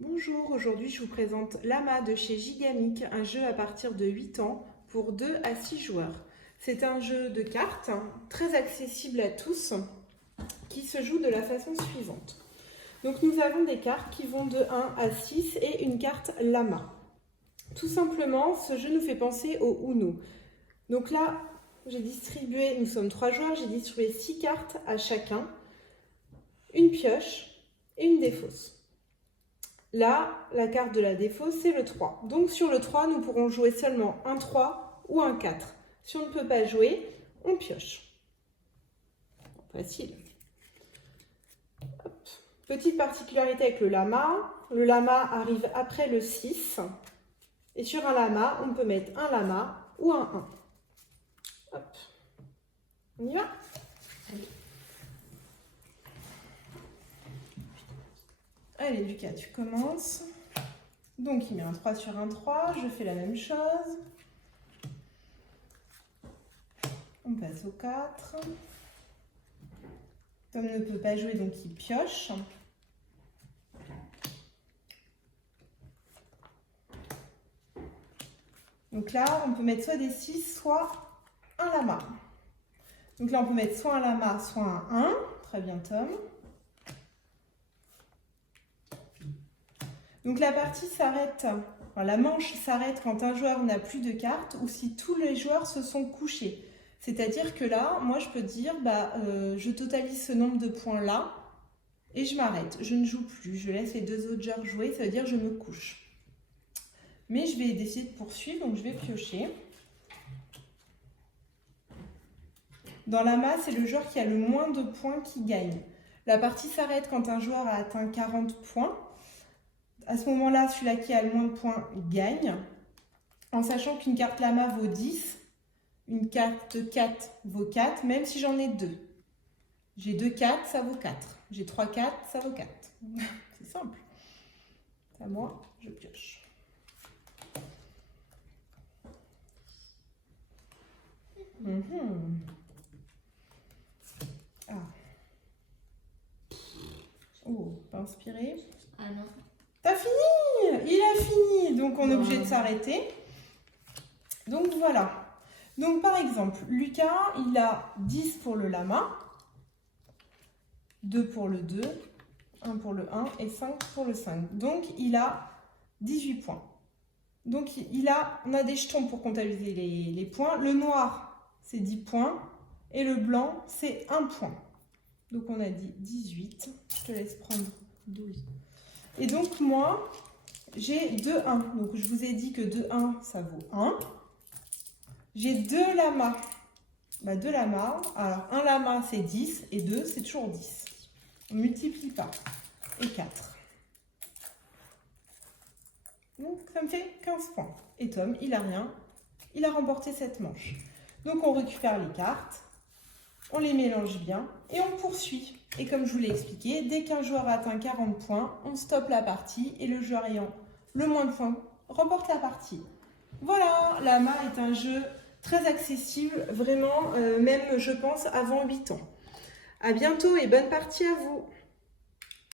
Bonjour, aujourd'hui je vous présente Lama de chez Gigamic, un jeu à partir de 8 ans pour 2 à 6 joueurs. C'est un jeu de cartes très accessible à tous qui se joue de la façon suivante. Donc nous avons des cartes qui vont de 1 à 6 et une carte Lama. Tout simplement, ce jeu nous fait penser au Uno. Donc là, nous sommes 3 joueurs, j'ai distribué 6 cartes à chacun, une pioche et une défausse. Là, la carte de la défausse, c'est le 3. Donc sur le 3, nous pourrons jouer seulement un 3 ou un 4. Si on ne peut pas jouer, on pioche. Facile. Hop. Petite particularité avec le lama arrive après le 6. Et sur un lama, on peut mettre un lama ou un 1. Hop. On y va? Allez Lucas, tu commences. Donc il met un 3 sur un 3, je fais la même chose. On passe au 4. Tom ne peut pas jouer, donc il pioche. Donc là, on peut mettre soit des 6, soit un lama. Donc là, on peut mettre soit un lama, soit un 1. Très bien, Tom. Donc la partie s'arrête, enfin, la manche s'arrête quand un joueur n'a plus de cartes ou si tous les joueurs se sont couchés. C'est-à-dire que là, moi je peux dire, je totalise ce nombre de points là et je m'arrête. Je ne joue plus, je laisse les deux autres joueurs jouer, ça veut dire que je me couche. Mais je vais décider de poursuivre, donc je vais piocher. Dans la masse, c'est le joueur qui a le moins de points qui gagne. La partie s'arrête quand un joueur a atteint 40 points. À ce moment-là, celui-là qui a le moins de points gagne, en sachant qu'une carte lama vaut 10, une carte 4 vaut 4, même si j'en ai 2. J'ai 2 4, ça vaut 4. J'ai 3 4, ça vaut 4. C'est simple. C'est à moi, je pioche. Ah. Oh, pas inspiré. Ah non. T'as fini! Il a fini! Donc on est obligé de s'arrêter. Donc voilà. Donc par exemple, Lucas, il a 10 pour le lama, 2 pour le 2, 1 pour le 1 et 5 pour le 5. Donc il a 18 points. Donc on a des jetons pour comptabiliser les points. Le noir, c'est 10 points et le blanc, c'est 1 point. Donc on a dit 18. Je te laisse prendre 12. Et donc moi, j'ai 2 1. Donc je vous ai dit que 2 1, ça vaut 1. J'ai 2 lamas. 2 lamas. Alors un lama, c'est 10 et 2, c'est toujours 10. On ne multiplie pas. Et 4. Donc ça me fait 15 points. Et Tom, il n'a rien. Il a remporté cette manche. Donc on récupère les cartes. On les mélange bien et on poursuit. Et comme je vous l'ai expliqué, dès qu'un joueur atteint 40 points, on stoppe la partie et le joueur ayant le moins de points remporte la partie. Voilà, Lama est un jeu très accessible, vraiment, même je pense avant 8 ans. À bientôt et bonne partie à vous!